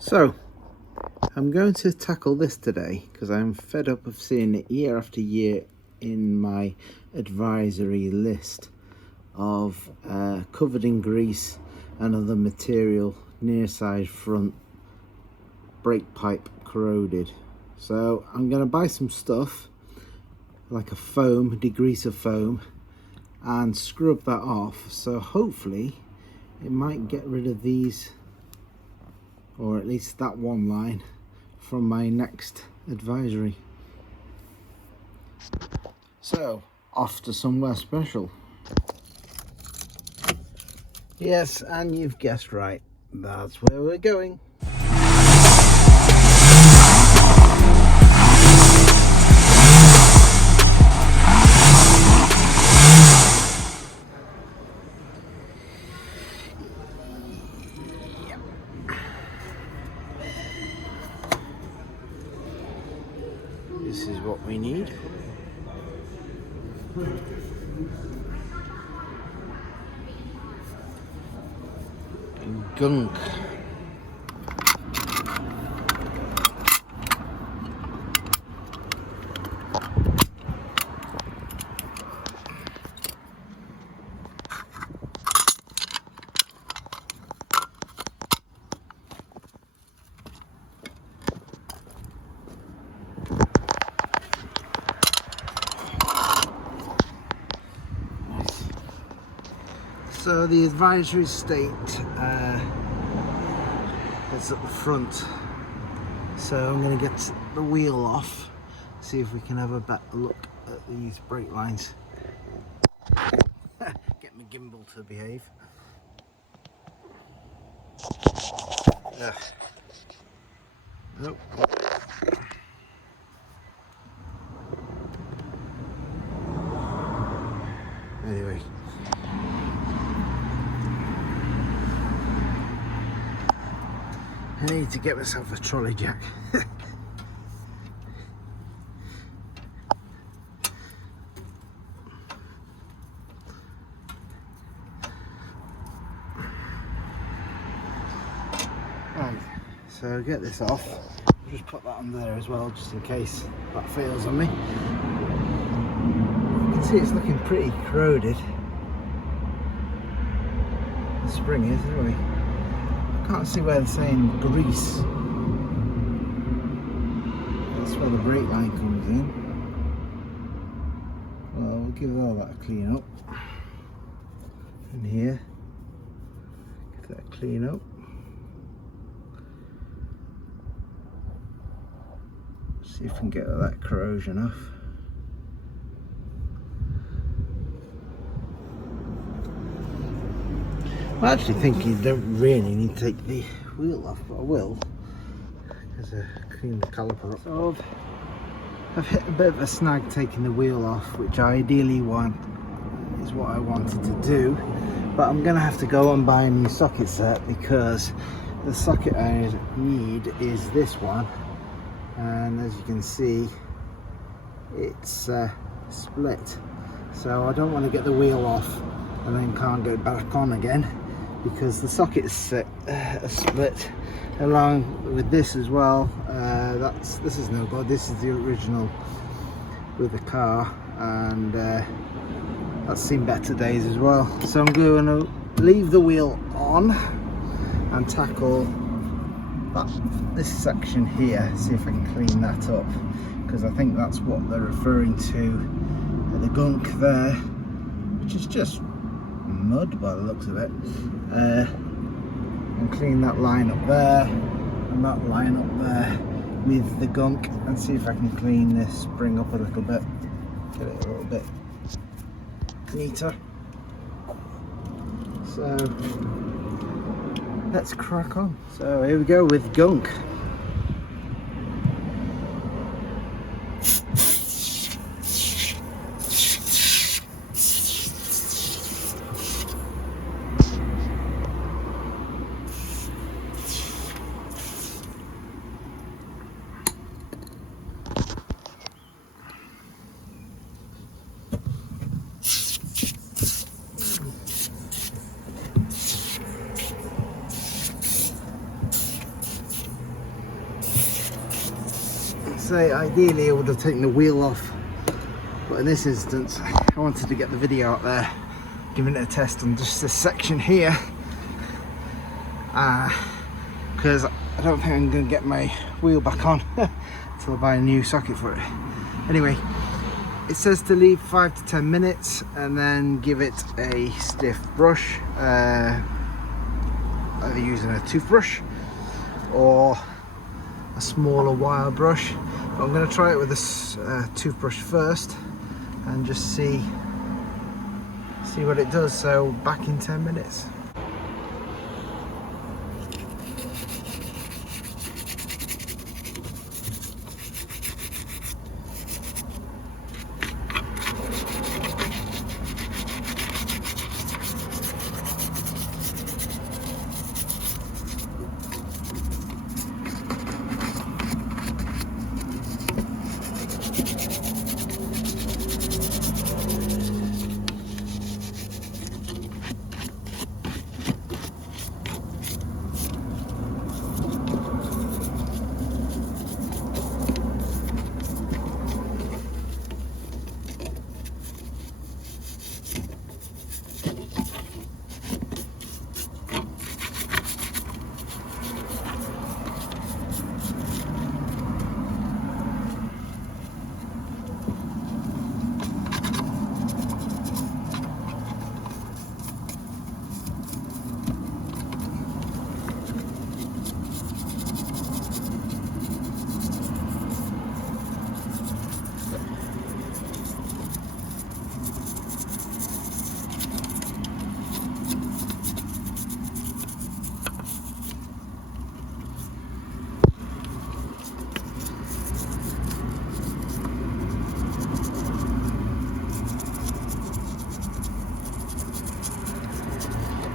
So I'm going to tackle this today because I'm fed up of seeing it year after year in my advisory list of covered in grease and other material near side front brake pipe corroded. So I'm going to buy some stuff like a foam, degreaser foam, and scrub that off, so hopefully it might get rid of these, or at least that one line, from my next advisory. So off to somewhere special. Yes, and you've guessed right, that's where we're going. This is what we need. GUNK. So the advisory state is at the front, so I'm going to get the wheel off, see if we can have a better look at these brake lines. Get my gimbal to behave. Nope. Anyway. I need to get myself a trolley jack. Right, so get this off. I'll just put that on there as well, just in case that fails on me. You can see it's looking pretty corroded. The spring is, anyway. Can't see where they're saying grease. That's where the brake line comes in. Well, we'll give all that a clean up. And here, give that a clean up. See if we can get that corrosion off. I actually think you don't really need to take the wheel off, but I will, because I clean the caliper up. So I've hit a bit of a snag taking the wheel off, which I ideally want, is what I wanted to do, but I'm going to have to go and buy a new socket set, because the socket I need is this one, and as you can see it's split, so I don't want to get the wheel off and then can't get it back on again, because the socket is split along with this as well. This is no good. This is the original with the car, and that's seen better days as well. So I'm going to leave the wheel on and tackle this section here, see if I can clean that up, because I think that's what they're referring to, the gunk there, which is just mud by the looks of it, and clean that line up there and that line up there with the gunk, and see if I can clean this spring up a little bit, get it a little bit neater. So let's crack on. So here we go with GUNK. say ideally I would have taken the wheel off, but in this instance I wanted to get the video out there giving it a test on just this section here, because I don't think I'm going to get my wheel back on until I buy a new socket for it. Anyway, it says to leave 5 to 10 minutes and then give it a stiff brush, either using a toothbrush or a smaller wire brush. But I'm going to try it with a toothbrush first and just see what it does. So back in 10 minutes.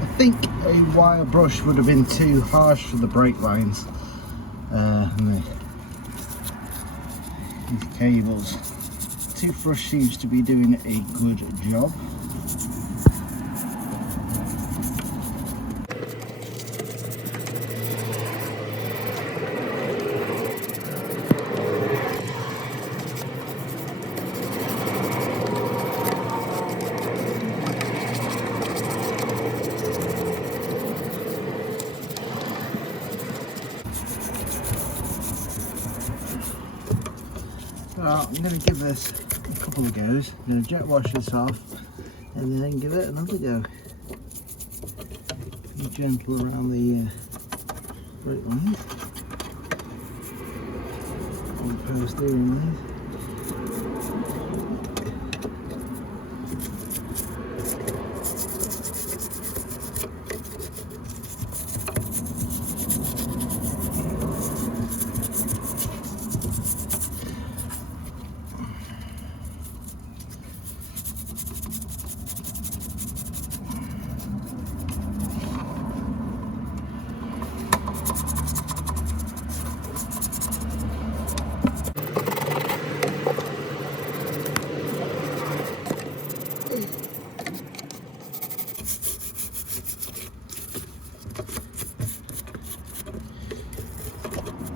I think a wire brush would have been too harsh for the brake lines. These cables. Toothbrush seems to be doing a good job. I'm going to give this a couple of goes. I'm going to jet wash this off and then give it another go. Be gentle around the brake lines and power steering lines.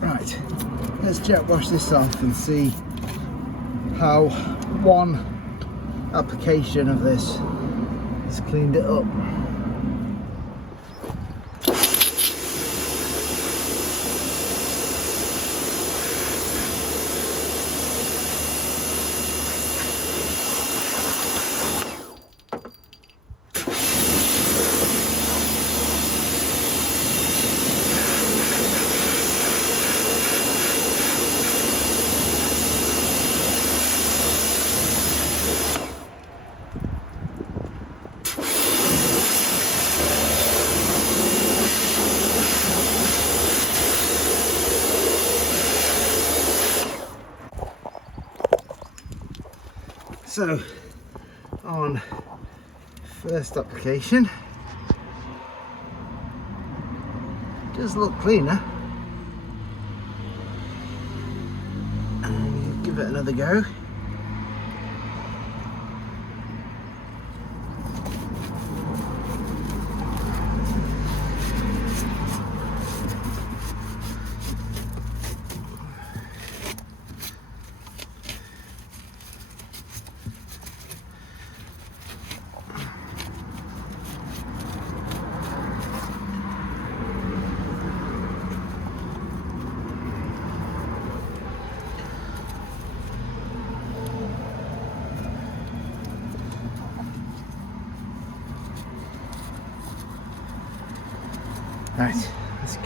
Right, let's jet wash this off and see how one application of this has cleaned it up. So on first application, does look cleaner, and give it another go.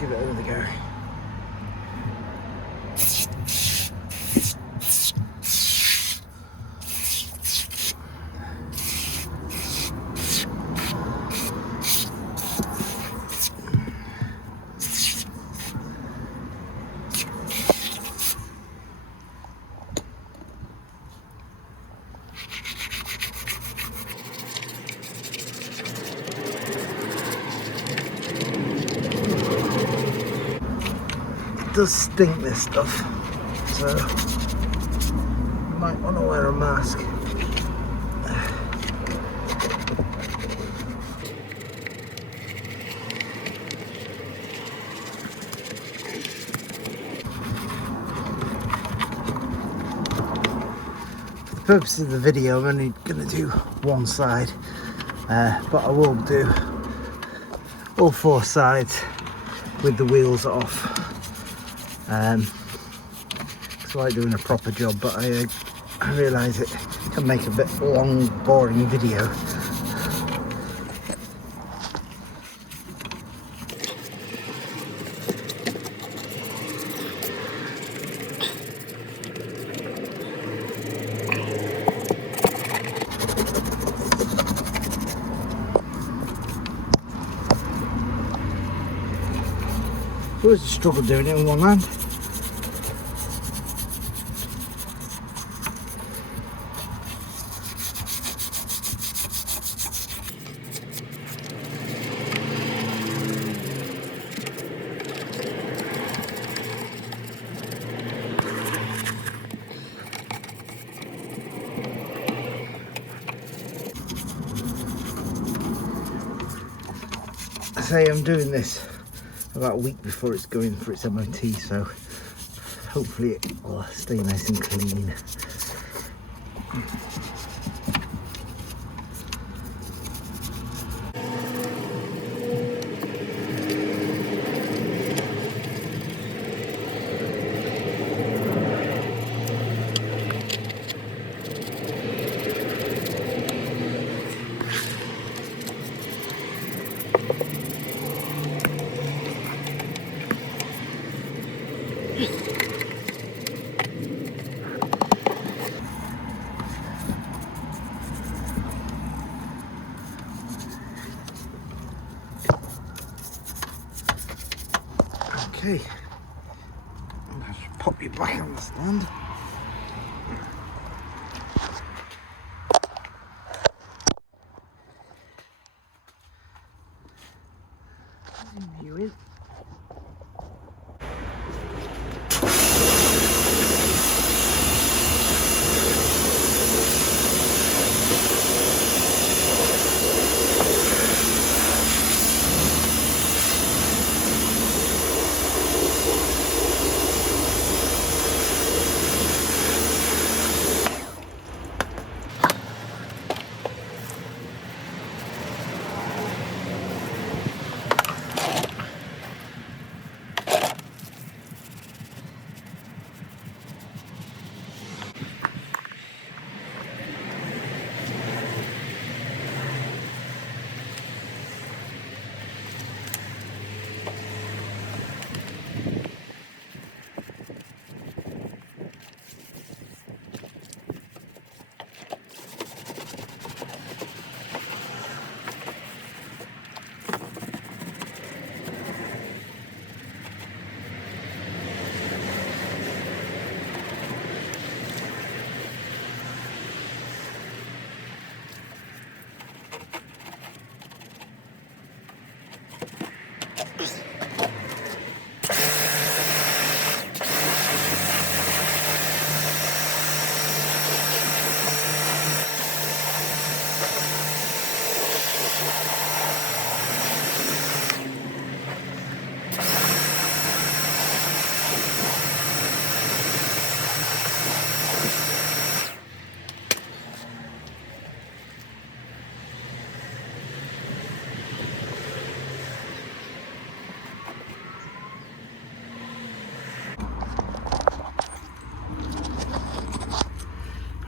give it another go. It does stink, this stuff, so you might want to wear a mask. For the purpose of the video, I'm only going to do one side, but I will do all four sides with the wheels off. It's like doing a proper job, but I realise it can make a bit long, boring video. It's always a struggle doing it with one hand. I say I'm doing this about a week before it's going for its MOT, so hopefully it will stay nice and clean. Okay, I'm going to pop you back on the stand. You in?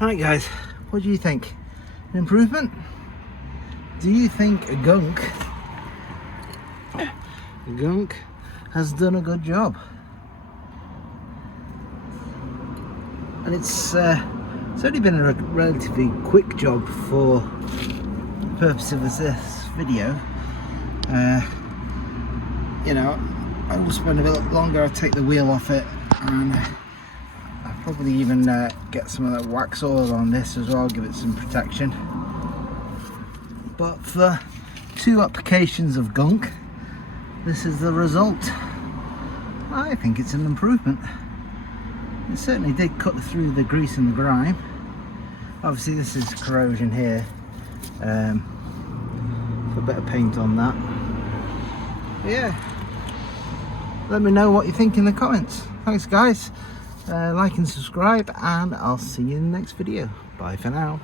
Right guys, what do you think? An improvement? Do you think a gunk has done a good job. And it's only been a relatively quick job for the purpose of this video. You know, I will spend a bit longer. I'll take the wheel off it, and I'll probably even get some of that wax oil on this as well, give it some protection. But for 2 applications of gunk, this is the result. I think it's an improvement. It certainly did cut through the grease and the grime. Obviously this is corrosion here, so a bit of paint on that. But yeah, let me know what you think in the comments. Thanks guys, like and subscribe, and I'll see you in the next video. Bye for now.